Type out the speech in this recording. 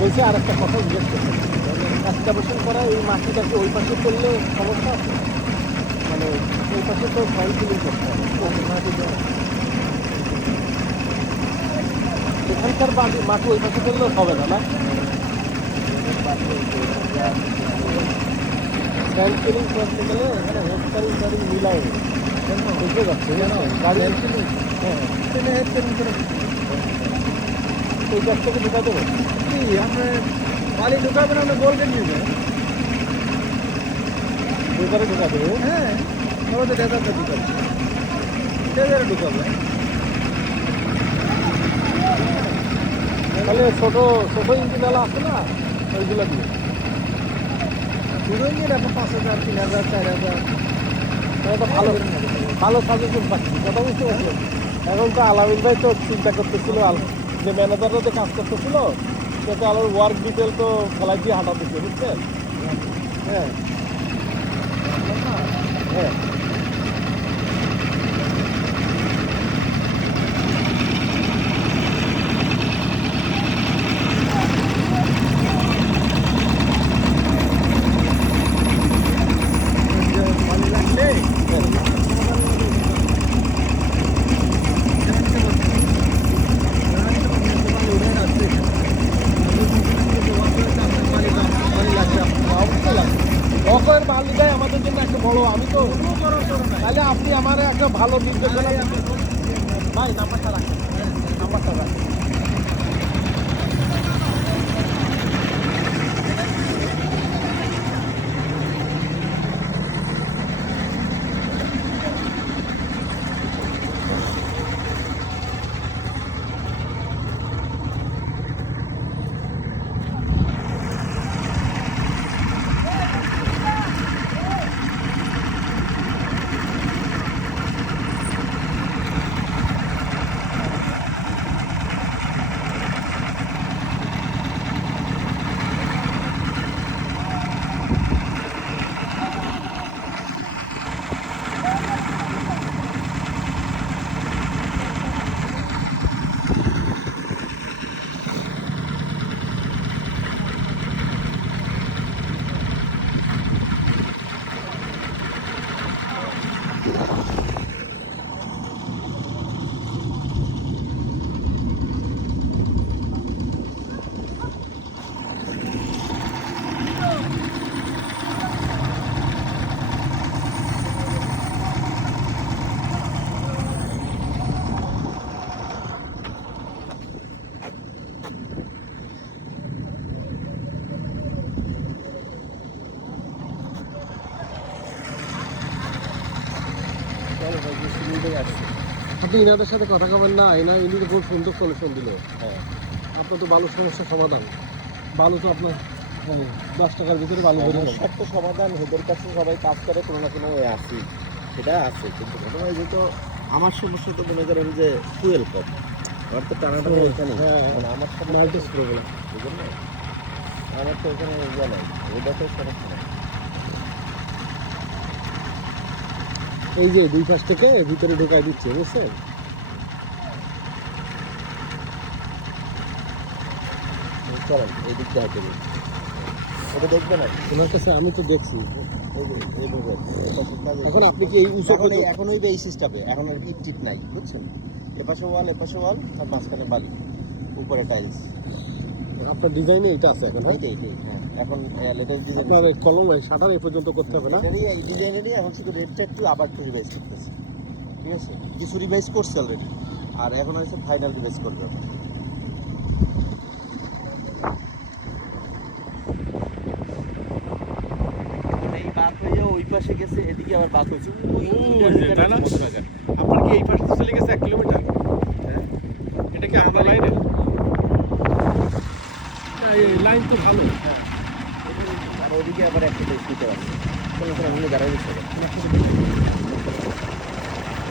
বলছে আর একটা কথা জিজ্ঞেস করতে, এক্সকাভেশন করা এই মাটিটাকে ওই পাশে করলে সমস্যা আছে? মানে ওই পাশে তো সয়েল ফিলিং করতে হবে, ওই মাটিতে এখানকার মাটি ওই পাশে করলেও হবে না, না? সয়েল ফিলিং করতে গেলে এখানে হেড কারিং মিলাই বুঝতে যাচ্ছে, গাড়ি হ্যাঁ হেড কারিং করে ওই গাছ থেকে ঢুকা দেবো কি? আমরা বালি ঢুকাবেন, আমরা বলবেন নিয়ে যাবেন, দুবারে ঢুকা দেবো। হ্যাঁ আমাদের ডেজারটা ঢুকাবে, ডেজারে ঢুকাবে। তাহলে ছোটো ছোটো ইঞ্জিনওয়ালা আছে না, ওইগুলো দিয়ে ছোটো ইঞ্জিন এখন 5,000 3,000 4,000 তো ভালো ভালো সাজেশন পাচ্ছি, কথা বুঝতে পারছি। এখন তো আলামিন ভাই তো চিন্তা করতেছিল, যে ম্যানেজাররা যে কাজ করতেছিল সে তো আলার ওয়ার্ক ডিটেল তো ফেলাই দিয়ে হাঁটা দিচ্ছে, বুঝছেন? হ্যাঁ হ্যাঁ অকয়ের মালিকাই আমাদের জন্য একটা বড়, আমি তো তাহলে আপনি আমার একটা ভালো নির্দেশনা ভাই, নাম্বারটা রাখেন, নাম্বারটা রাখেন। আপনি ইনাদের সাথে কথা কবেন না, ইনি খুব সুন্দর সলিউশন দিল। হ্যাঁ আপনার তো বালুর সমস্যার সমাধান, বালু তো আপনার 10 টাকার ভিতরে বালু বেরিয়ে যাবে। একটা সমাধান ওদের কাছে সবাই কাজ করে কোনো না কোনো ওয়ে আছে, সেটা আছে। কিন্তু ঘটনা যেহেতু আমার সমস্যা তো মনে করেন যে ফুয়েল কম, আমার তো টানাটা এখানে, আমার সাথে নাইট্রাস প্রবলেম, বুঝলেন না, আমার তো এখানে ইয়ে নাই, ওইটা তো সমস্যা নাই। এই যে দুই পাশ থেকে ভিতরে ঢোকাই দিচ্ছে, বুঝছেন? চলেন এই দিকটা হয়তো ওটা দেখবে না, ওনার কাছে আমি তো দেখছি। এখন আপনি কি এই এখন ওই এই সিস্টেমে এখন আর ইট টিট নাই, বুঝছেন? এপাশে ওয়াল আর মাঝখানে বালি, উপরে টাইলস। আপনার ডিজাইনে এটা আছে এখন? হ্যাঁ হ্যাঁ এখন লেটেস্ট ডিজাইন। আপনার কলম শাটার এই পর্যন্ত করতে হবে না, ডিজাইনেরই এখন শুধু রেটটা একটু আবার একটু রিভাইজ করতেছে, ঠিক আছে? কিছু রিভাইজ করছে অলরেডি, আর এখন হচ্ছে ফাইনাল রিভাইজ করবে। ওই পাশে গেছে, এদিকে আবার বাক হয়েছে, আপনার কি এই পাশে চলে গেছে 1 কিলোমিটার? হ্যাঁ এটা কি আমরা লাইনে? এই লাইন তো ভালো। আর ওদিকে আবার একটা দিতে পারছে, কোনো দাঁড়াই দিচ্ছে।